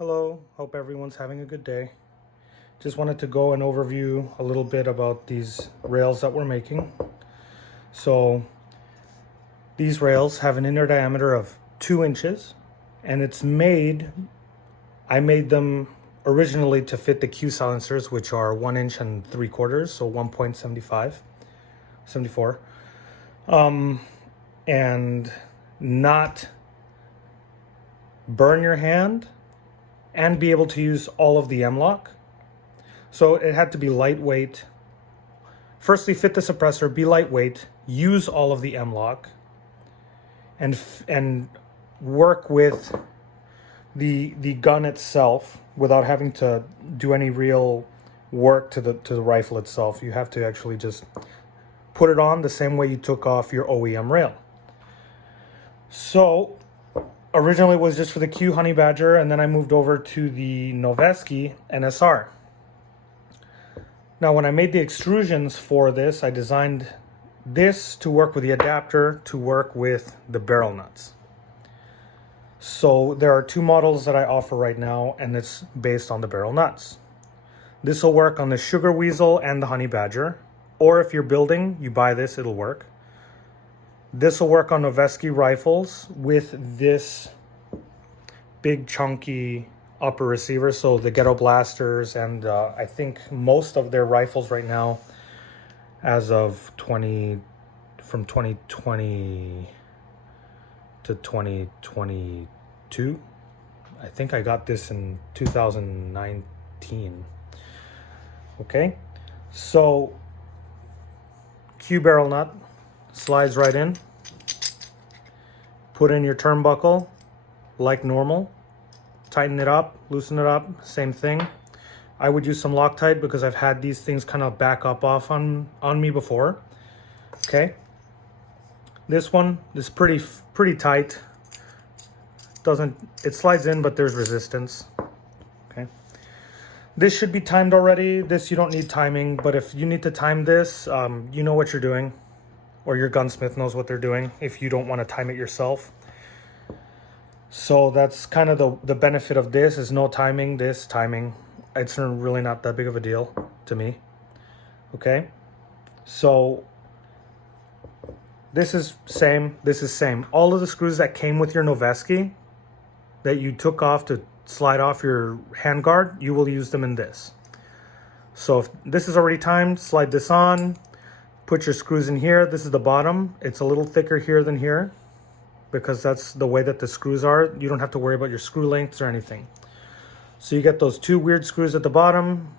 Hello, hope everyone's having a good day. Just wanted to go and overview a little bit about these rails that we're making. So these rails have an inner diameter of 2 inches, and I made them originally to fit the Q silencers, which are 1 inch and 3/4, so 1.74, and not burn your hand and be able to use all of the M-LOK. So it had to be lightweight. Firstly, fit the suppressor, be lightweight, use all of the M-LOK, and work with the gun itself without having to do any real work to the rifle itself. You have to actually just put it on the same way you took off your OEM rail. So originally it was just for the Q Honey Badger, and then I moved over to the Noveske NSR. Now, when I made the extrusions for this, I designed this to work with the adapter to work with the barrel nuts. So there are 2 models that I offer right now, and it's based on the barrel nuts. This will work on the Sugar Weasel and the Honey Badger, or if you're building, you buy this, it'll work. This will work on Noveske rifles with this big chunky upper receiver. So the Ghetto blasters, and I think most of their rifles right now, as of from 2020 to 2022, I think I got this in 2019. Okay, so Q barrel nut slides right in. Put in your turnbuckle like normal. Tighten it up, loosen it up, same thing. I would use some Loctite because I've had these things kind of back up off on me before. Okay. This one is pretty tight. It slides in, but there's resistance. Okay. This should be timed already. This you don't need timing, but if you need to time this, you know what you're doing, or your gunsmith knows what they're doing if you don't want to time it yourself. So that's kind of the benefit of this, is no timing. This timing, it's really not that big of a deal to me. Okay, so this is same. All of the screws that came with your Noveske that you took off to slide off your handguard, you will use them in this. So if this is already timed, slide this on. Put your screws in here. This is the bottom. It's a little thicker here than here because that's the way that the screws are. You don't have to worry about your screw lengths or anything. So you get those 2 weird screws at the bottom,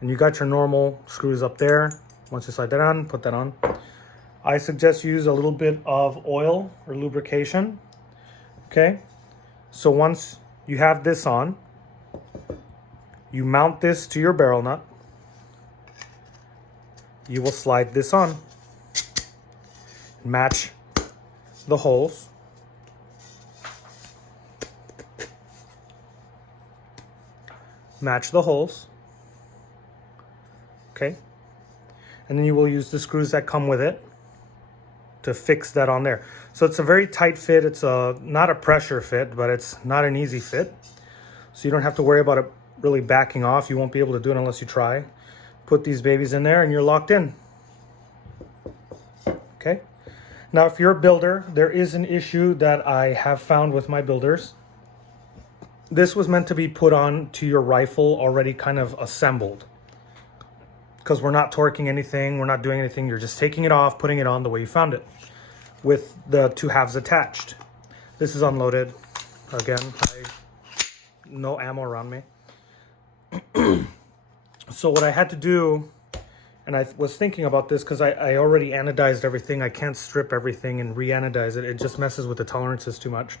and you got your normal screws up there. Once you slide that on, put that on. I suggest you use a little bit of oil or lubrication. Okay, so once you have this on, you mount this to your barrel nut. You will slide this on, match the holes, okay, and then you will use the screws that come with it to fix that on there. So it's a very tight fit. It's not a pressure fit, but it's not an easy fit, so you don't have to worry about it really backing off. You won't be able to do it unless you try. Put these babies in there and you're locked in. Okay. Now, if you're a builder, there is an issue that I have found with my builders. This was meant to be put on to your rifle already kind of assembled, because we're not torquing anything. We're not doing anything. You're just taking it off, putting it on the way you found it with the 2 halves attached. This is unloaded. Again, no ammo around me. So what I had to do, and I was thinking about this because I already anodized everything. I can't strip everything and re-anodize it. It just messes with the tolerances too much.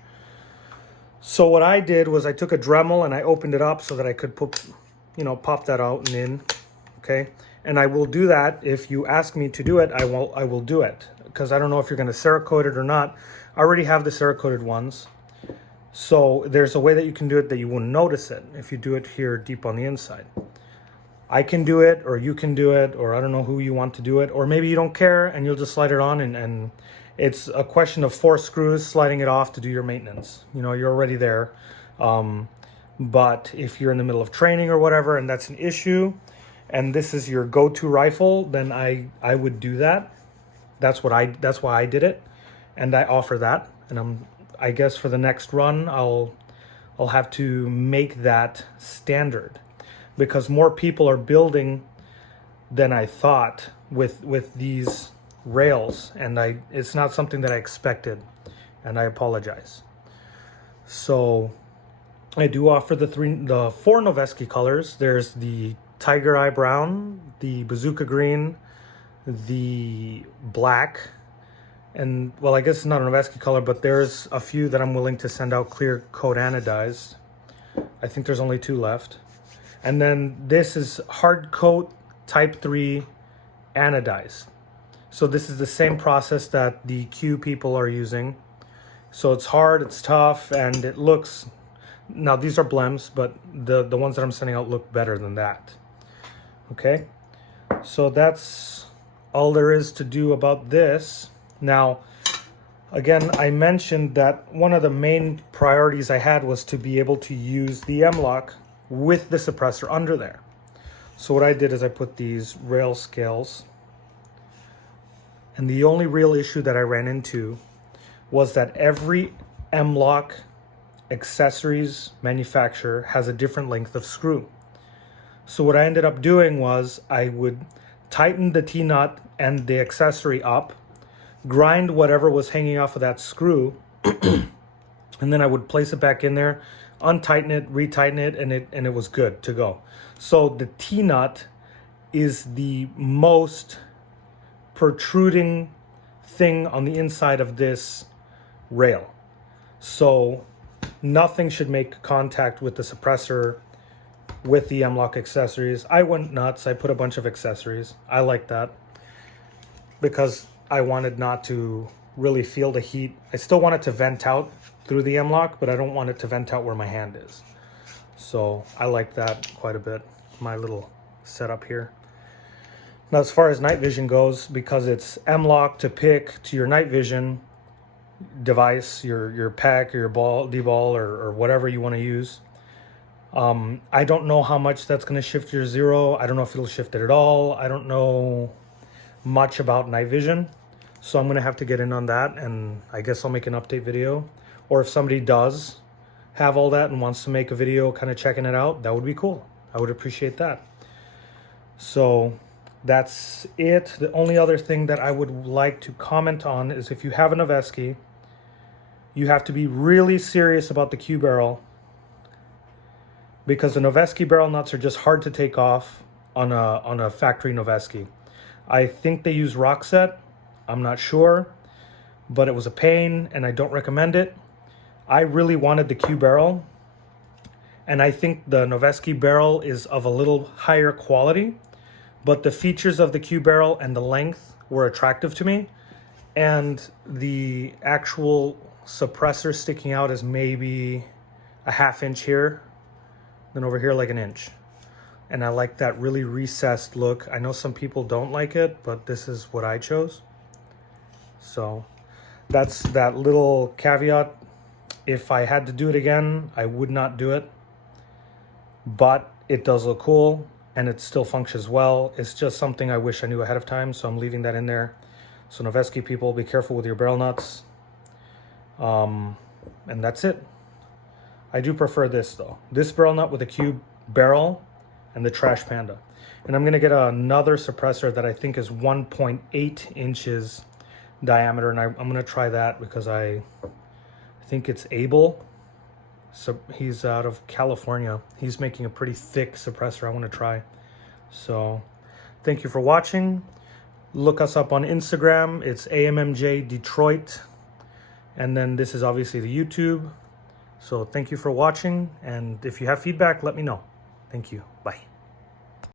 So what I did was I took a Dremel and I opened it up so that I could pop that out and in. Okay, and I will do that. If you ask me to do it, I will do it, because I don't know if you're going to Cerakote it or not. I already have the Cerakoted ones. So there's a way that you can do it that you won't notice it if you do it here deep on the inside. I can do it, or you can do it, or I don't know who you want to do it, or maybe you don't care and you'll just slide it on, and it's a question of 4 screws, sliding it off to do your maintenance. You know, you're already there. But if you're in the middle of training or whatever, and that's an issue, and this is your go-to rifle, then I would do that. That's why I did it, and I offer that. And I guess for the next run, I'll have to make that standard, because more people are building than I thought with these rails, and it's not something that I expected, and I apologize. So I do offer the 4 Noveske colors. There's the Tiger Eye Brown, the Bazooka Green, the Black, and well, I guess it's not a Noveske color, but there's a few that I'm willing to send out clear coat anodized. I think there's only 2 left. And then this is hard coat type 3 anodized. So this is the same process that the Q people are using. So it's hard, it's tough, and it looks, now these are blems, but the ones that I'm sending out look better than that. Okay, so that's all there is to do about this. Now, again, I mentioned that one of the main priorities I had was to be able to use the M-LOK with the suppressor under there. So what I did is I put these rail scales, and the only real issue that I ran into was that every M-LOK accessories manufacturer has a different length of screw. So what I ended up doing was I would tighten the T-nut and the accessory up, grind whatever was hanging off of that screw, and then I would place it back in there, untighten it, retighten it, and it was good to go. So the T-nut is the most protruding thing on the inside of this rail. So nothing should make contact with the suppressor with the M-LOK accessories. I went nuts. I put a bunch of accessories. I like that because I wanted not to really feel the heat. I still want it to vent out through the M-LOK, but I don't want it to vent out where my hand is. So I like that quite a bit, my little setup here. Now, as far as night vision goes, because it's M-LOK to pick to your night vision device, your pack or your ball, D-ball, or whatever you want to use, I don't know how much that's going to shift your zero. I don't know if it'll shift it at all. I don't know much about night vision, so I'm going to have to get in on that, and I guess I'll make an update video. Or if somebody does have all that and wants to make a video kind of checking it out, that would be cool. I would appreciate that. So that's it. The only other thing that I would like to comment on is if you have a Noveske, you have to be really serious about the Q barrel, because the Noveske barrel nuts are just hard to take off on a factory Noveske. I think they use Rockset. I'm not sure, but it was a pain and I don't recommend it. I really wanted the Q barrel, and I think the Noveske barrel is of a little higher quality, but the features of the Q barrel and the length were attractive to me, and the actual suppressor sticking out is maybe a ½ inch here, then over here like an inch. And I like that really recessed look. I know some people don't like it, but this is what I chose. So that's that little caveat. If I had to do it again, I would not do it, but it does look cool and it still functions well. It's just something I wish I knew ahead of time, so I'm leaving that in there. So Noveske people, be careful with your barrel nuts. And that's it. I do prefer this though. This barrel nut with a cube barrel and the Trash Panda. And I'm gonna get another suppressor that I think is 1.8 inches diameter, and I'm gonna try that because I think it's Able. So he's out of California. He's making a pretty thick suppressor I want to try. So thank you for watching. Look us up on Instagram. It's AMMJ Detroit. And then this is obviously the YouTube. So thank you for watching. And if you have feedback, let me know. Thank you. Bye.